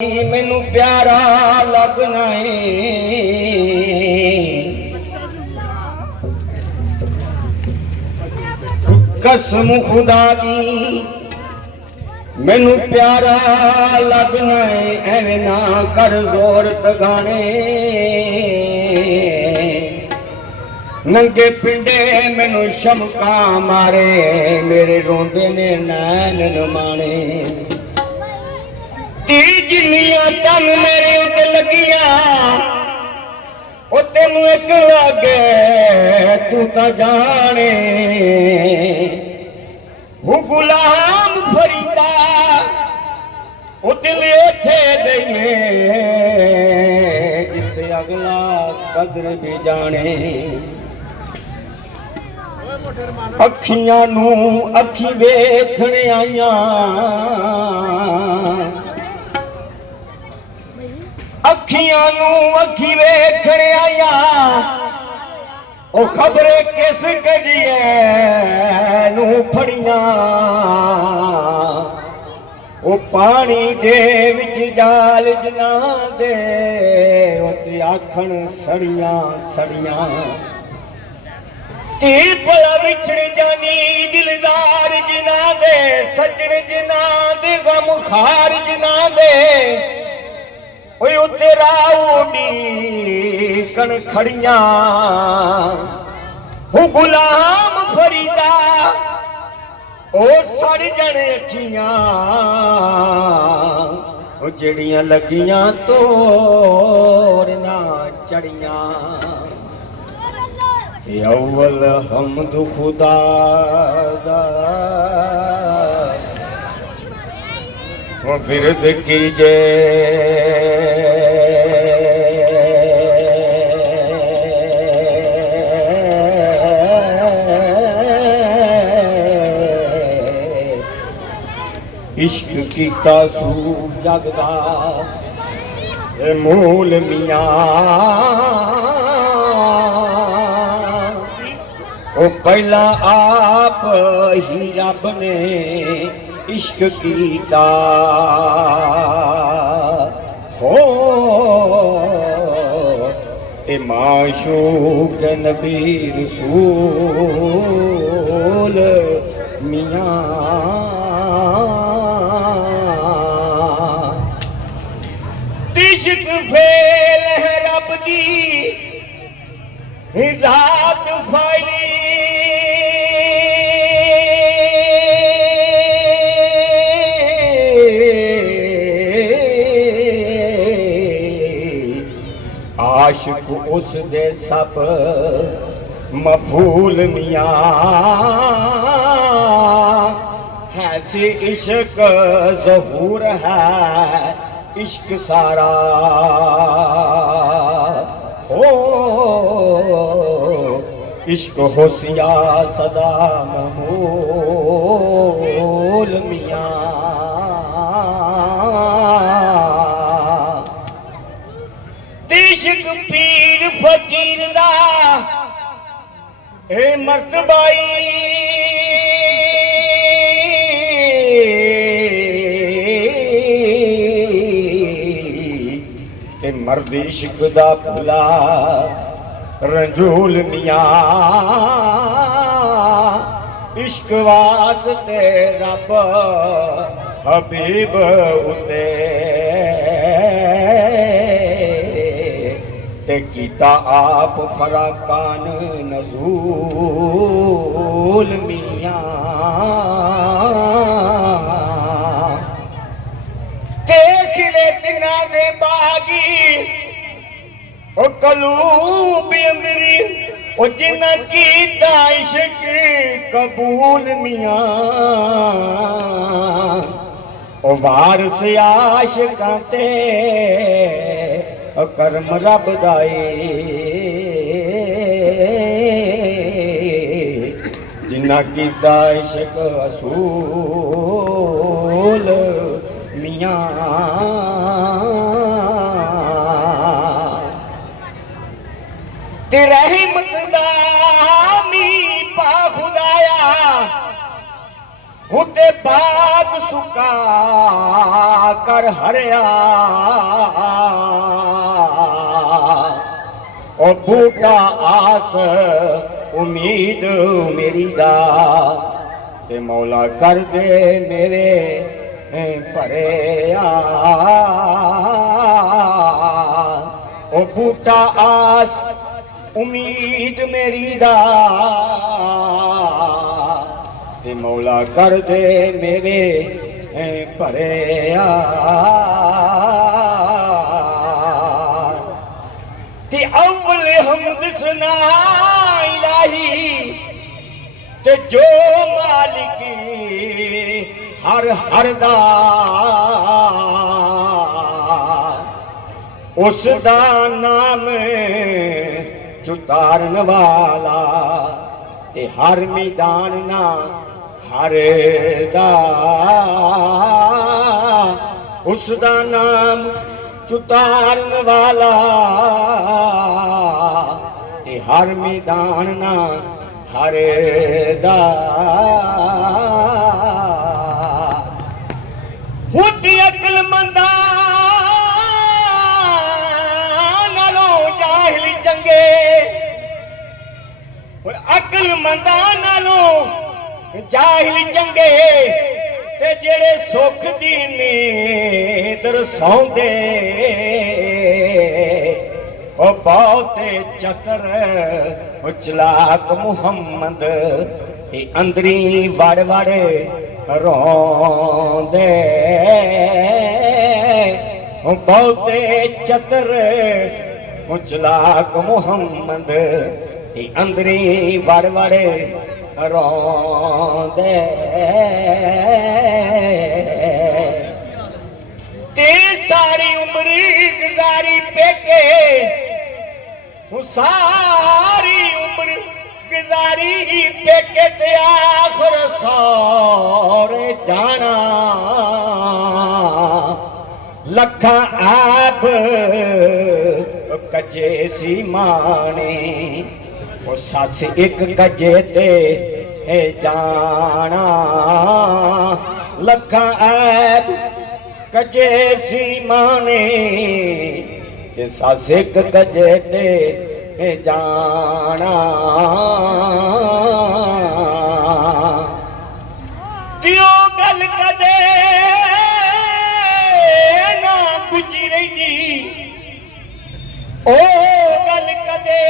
मैनू प्यारा लगना है कसम खुदा दी मैनू प्यारा लगना है एवें ना कर जोर तगाने नंगे पिंडे मैनू शमका मारे मेरे रोंदे ने नैन नमाने ती जिन्नियां तन मेरे उत्ते लगियां ओ तेनू एक लगे तू ता जाने हूँ गुलाम फरीदा ओ दिल इत्थे दईए जिथे अगला कदर भी जाने अखियां नू अखी वेखण आईयां अखियां नू अखी वेखण आया ओ खबरे किस कजिए नू फड़ियां ओ पानी दे विच जाल जना दे उते आखण सड़ियां सड़ियां ती भला विछड़ जानी दिलदार जिना दे सजन जिना दे गम खार जिना दे तेरा उड़ी कण खड़ियां हूँ गुलाम फरीदा ओ सड़ जन अखियां ओ जड़ियां लगियां तोड़ ना चढ़ियां ते अव्वल हमद खुदा दा विरद कीजे इश्क कीता सू जगदा मूल मियां ओ पहला आप ही रब ने इश्क कीता हो ते माशूक नबी रसूल मियां इश्क फेल है रब दी जात फायली आशिक उस दे सब मफूल मियां है सी इश्क ज़हूर है इश्क सारा हो इश्क होशिया सदा महमूल मियां इश्क पीर फकीर दा ए मर्तबाई ते मर्द इश्क दा भुला रंजूल मियां इश्क वास्ते रब हबीब उते ते कीता आप फराकान नज़ूल मियां देख ले तिना दे बागी ओ कलूब अंदरी ओ जिन्ना कीता इश्क कबूल मियां ओ वारस आशिकां ते करम रब दाए जिन्ना कीता इश्क असूल मियां ते रहमत दा मी पा खुदाया उते बाग सुका कर हरिया ओ बूटा आस उम्मीद मेरी दा ते मौला कर दे मेरे भरे ओ बूटा आस उम्मीद मेरी दा ते मौला कर दे मेरे भरे ते अव्वल हमद सुना इलाही ते जो मालिक हर हर दा उसदा नाम चुतारन वाला ते हर मैदान ना हर दा उसदा नाम चुतारन वाला ते हर मैदान ना हर दा हुती अकल मंदा नालों जाहिल चंगे अकल मंदा नालों जाहिल चंगे ते जेड़े सुख दी नींदर सौंदे ओ बहुते चतर ओ चलाक मुहम्मद ते अंदरी वड़ वड़ रोंदे ओ बहुते चतर ओ चलाक मुहम्मद ते अंदरी वड़ वड़ रोंदे ते सारी उम्र गुजारी पेके सारी उम्र गुजारी पेके ते आखिर सौरे जाना लखा ऐब कजे सी माने ओ सस एक कजे ते जाना लखा ऐब कजे सी माने ते सस एक कजे ते जाना दियो गल कदे ना गुजी रही ओ गल कदे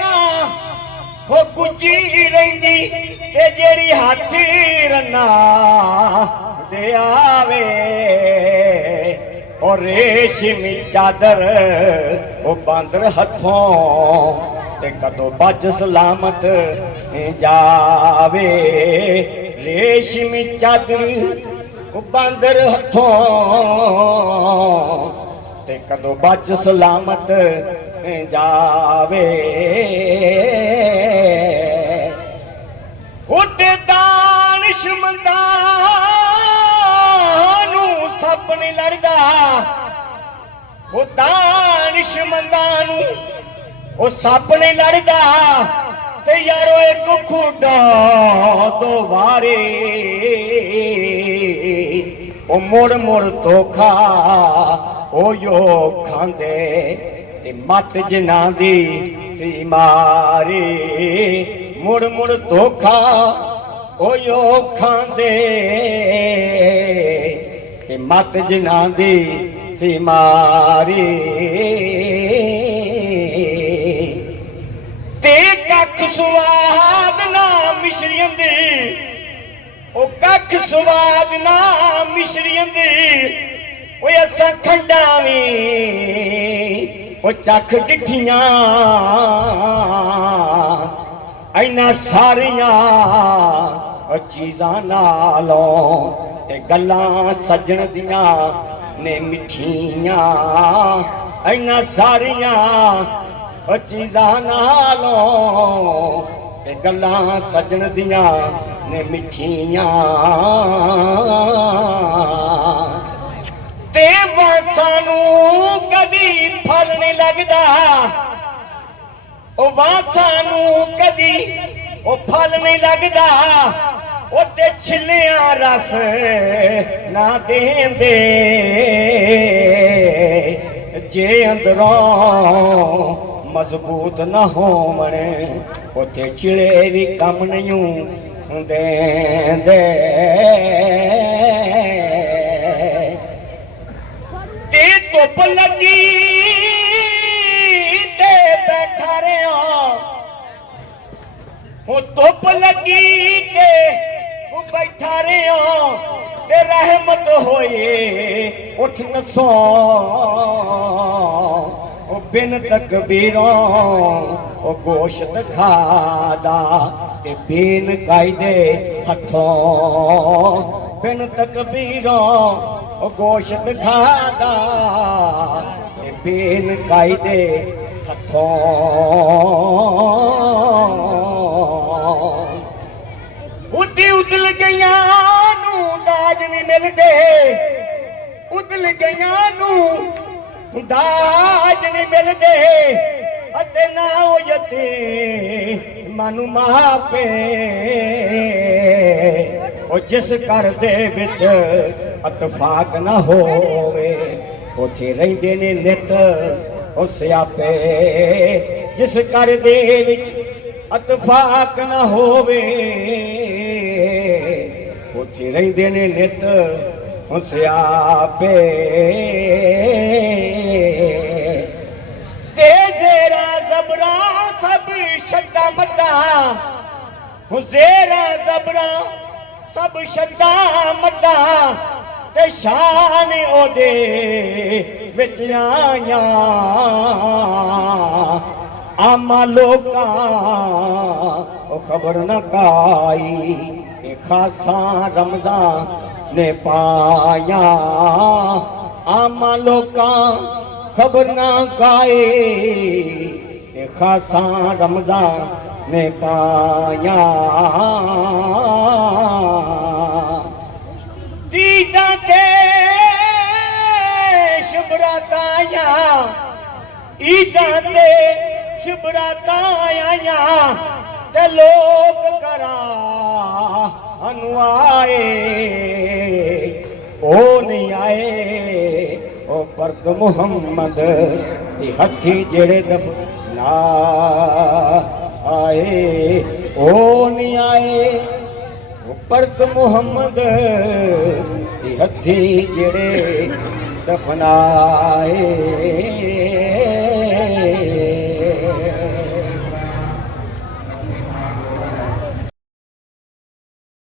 ना हो गुजी रही ते जेड़ी हाथ रन्ना दे आवे और रेशमी चादर ओ बांदर हथों ते कदों बच सलामत जावे रेशमी चादर ओ बांदर हथों ते कदों बच सलामत जावे उते दानिशमंदां सप नहीं लड़दा वो दानिशमंदां वो सप नहीं लड़दा ते यारो एक खुडा दो वारे ओ मुड़ मुड़ धोखा ओ यो खांदे ते मत जिना दी सी मारी मुड़ मुड़ धोखा ओ यो खांदे ते मत जिना दी सी मारी ते कख स्वाद ना मिश्रियं दे ओ कख स्वाद ना मिश्रियं दे ओ असा खंडा वी ओ चख डिठियां इना सारियां चीज़ां नालों ते गल्लां सजन दियां ने मिठियां इना सारियां चीज़ां नालों ते गल्लां सजन दियां ने मिठियां ते वासानू कदी फल नहीं लगदा ओ वासानू कदी ओ फल नहीं लगदा उते छिलिया रस ना देंदे जे अंदरों मजबूत ना होवण उते चिड़े भी कम नहीं देंदे ते धुप लगी ते बैठा रहा वो धुप लगी ते बैठा रहा ते रहमत होए उठ नसो ओ बिन तकबीरों ओ गोश्त खादा ते बिन कायदे हथों बिन तकबीरों ओ गोश्त खादा ते बिन कायदे हथों उदी उदल गईया नू दाज नहीं मिलते उदल गईया नू दाज नहीं मिलते अते ना हो जते मानू मापे ओ जिस घर दे विच अतफाक ना होवे उथे रहिंदे ने नित ओ सियापे जिस घर दे विच अतफाक ना होवे उथे रहिंदे ने नित ओ सियापे ते जेरा ज़बरा सब शद्दा मद्दा जेरा ज़बरा सब शद्दा मद्दा ते शान ओदे विच आया आमा लोका ओ खबर न काई ए खासा रमजान ने पाया आमा लोका खबर न काई ए खासा रमजान ने पाया दीदा ते शुभराताया ईदा ते शुभराताया ते लोग करा अनुआए ओ नहीं आए ओ पर्द मुहम्मद दी हथी जेड़े दफना आए ओ नहीं आए ओ पर्द मुहम्मद दी हथी जेड़े दफनाए